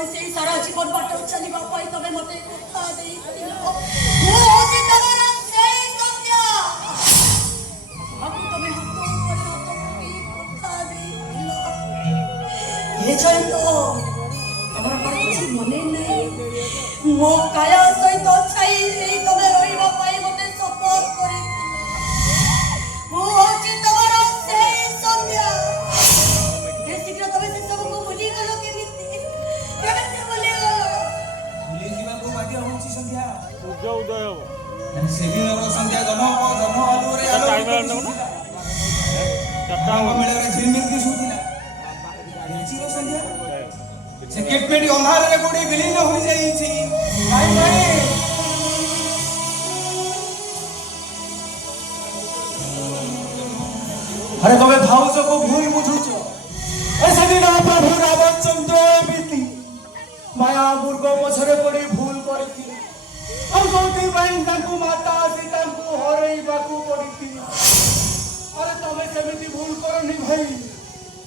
और से सारा जीवन बाट चलिबा पाई तबे मते खा देई दिलो मो होती तमरा से संज्ञा अब तबे हाथ पर हाथ खा देई दिलो ये चल तो हमरा पर किसी मने नहीं मो काया सहित छाई तबे रहिबा पाई मते सपोर्ट करी मो होती तमरा से संज्ञा जे शीघ्र तबे से सब को भूली गलो केमिति केमिति भूली गलो भूली जीवा को बाकी होची संध्या उदय उदय हो सेदिन रो संध्या जम आलू रे आलू टाइम लागनो चट्टा मेले रे झिलमिल की सुतिला हेची रो संध्या से केटपेटी अंधार रे कोडी विलीन होई जाई छी भाई भाई अरे तबे भाउज को भूल बुझुचो ऐसे दिन प्रभु रामचंद्र बीती माया मुर्ग पछरे पड़ी भूल करथि और कोठी बाइन ताकू माता सीता को हरई बाकू पड़ीथि अरे तबे सेमिति भूल करनी भाई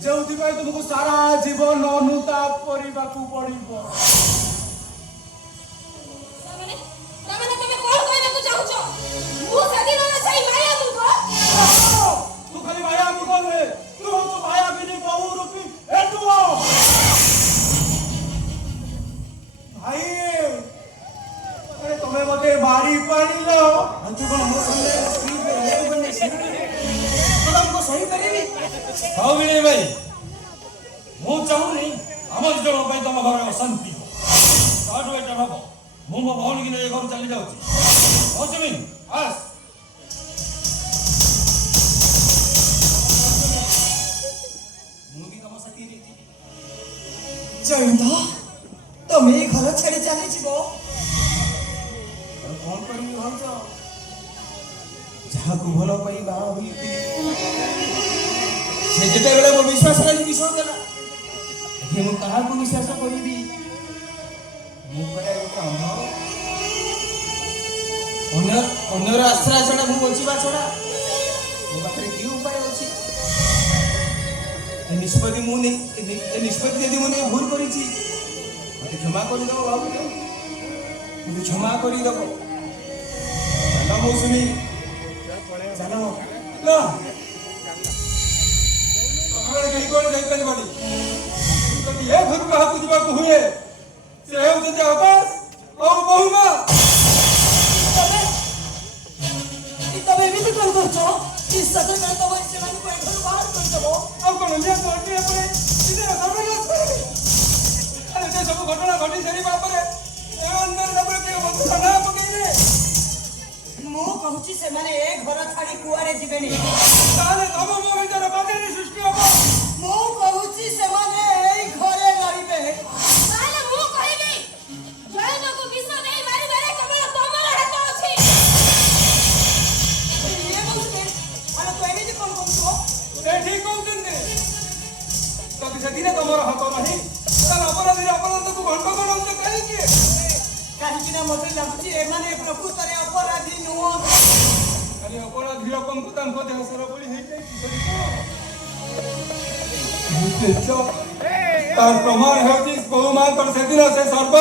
जेउथि भाई तुमको सारा जीवन अनुताप करिबाकू पड़िबो तमे कोन कहबा को चाहछो मु सदी न सही माया मुर्ग तू खाली माया मुर्ग रे तू तो माया बिनी बहु रूपी एटुओ भाई अरे तुम्हें मते बारी पानी लो तू कोन मो संगे स्त्री पे ले बने तो तुमको सही करेबी हाउ बिनी भाई मु चाहुनी हमर जण भाई तम घर शांति काडो एटा हबो मु मो भौन की ले घर चली जाउची ओ जमीन आस मु भी तम साथी रे जयंत तमे घर छाड़ी चली जीवो कौन करी भाउज जहा को भलो पई बा होईती से जेते बेले मो विश्वास रे विश्वास देला हे मु कहा को विश्वास करिबी मु परे एक अन्य आश्रय छड़ा मु बचिबा छड़ा मो पाखरे की उपाय अछि ए निष्पत्ति मु नै ए निष्पत्ति यदि मु नै भूल करिछि मते क्षमा करि दो बाबू मते क्षमा करि दो चलो मौसमी चलो ला अगर कहीं कोन जाई पले बाडी तो ये घर कहा को जीवा को हुए से हे जते वापस और बहुमा तबे भी तो करछो इस सदन में तो वैसे मन को घर बाहर कर दबो अब कोन ले कोटी अपने सीधे सामने अरे जे सब घटना घटी सरी बाप रे ए अंदर सब के बंधु खाना पकेइले मो कहूची से माने ए घर छाड़ी कुआरे जिबेनी ताले तब मो भीतर बातेरी सृष्टि हबो मो कहूची से माने ए घरे रहिबे ताले मो कहिबी जयन को विष नहीं मारी बारे केवल तमर हाथ अछि ये बोलते अरे तो एमिति कोन कहतो ए ठीक कहउतने तो से दिने तमर हाथ नाही ताल अपराधी अपराध को घंटा कोन तो काहे की काहे कि मते लागुची ए माने प्रकृतरे अपराधी नुओ खाली अपराधी अपन को तांको देह सर पड़ी हे देखो तार प्रमाण हेउची बहुमा कर सेदिन से सर्व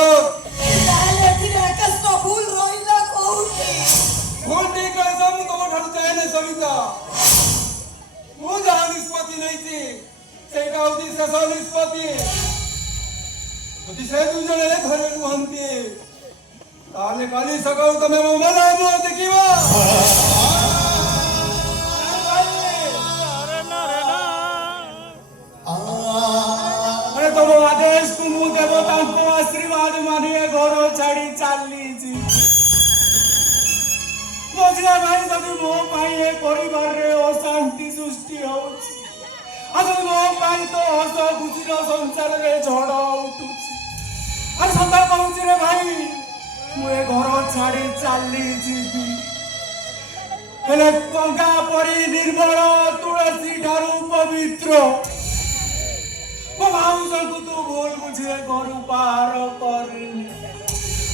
ताले थिरे कष्ट भूल रहिला कहूची भूल ठीक है सब तुम ठार चाहे ने सविता मु जहां निष्पत्ति नहीं थी सेटा होती शेष निष्पत्ति यदि से दु जने घरे रुहंती ताले काली सकाळ तमे मो मना मो देखिबा अरे तुम आदेश तुम देवता को आशीर्वाद मानिए घर छाड़ी चली जी मझिया भाई जदि मो पाई ए परिवार रे अशांति सृष्टि होउछि आज मो पाई तो हस खुशीर संसार रे झड़ उठुछि अरे सता कहूछि रे भाई मु ए घर छाड़ी चली जीबी हेले टंका परी निर्मल तुलसी ठारू पवित्र मो भाउज को तू भूल बुझे घर पार करनी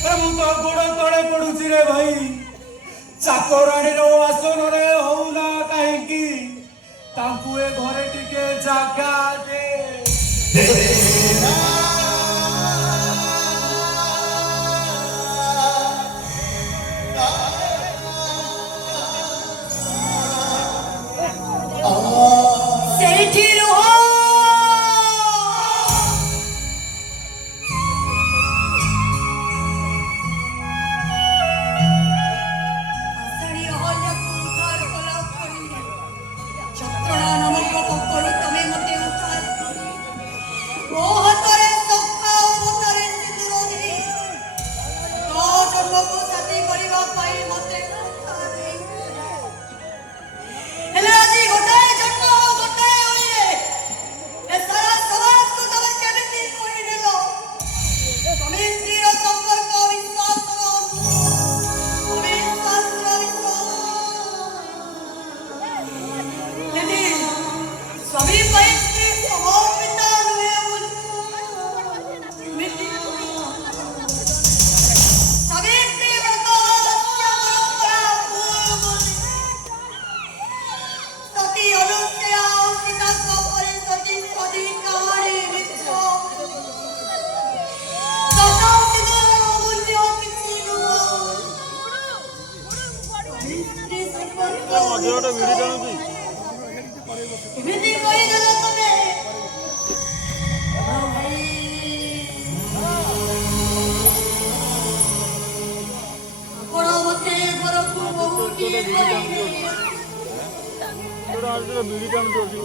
अरे मु तो गोड़ तले पडुछि रे भाई चाकराणी रो आसन रे होउना काहे की तांकु ए घरे टिके जागा दे କପରେ ସତି ସଦି କାହାଣୀ ମିଛ ସଦାଶିବର ଅମୂଲ୍ୟ କିଛି ନୁହଁ ସ୍ତ୍ରୀ ସମ୍ପର୍କ ମଝିରେ ଗୋଟେ ଭିଡି ଟାଣୁଛି। ଏମିତି କହିଦେଲ ତମେ ଭାଇ ଆପଣ ମତେ ଘରକୁ ବହୁଟିଏ ଭିଡି ଟାଣୁଛି।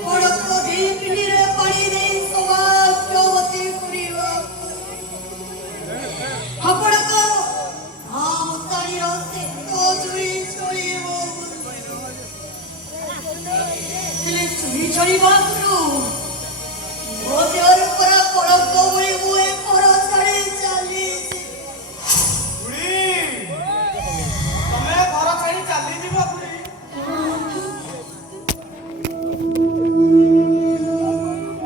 ବଡ଼କ ଦି ପିଣ୍ଡିରେ ପାଣି ଦେଇ ସମାପ୍ୟବତୀ କରିବା ଆପଣଙ୍କ ମଶାଣିର ଶୀତ ଚୁରି ଚଳିବ ହେଲେ ଚୁରି ଚଳିବା ଆଗରୁ ମୋ ଦେହର ପରା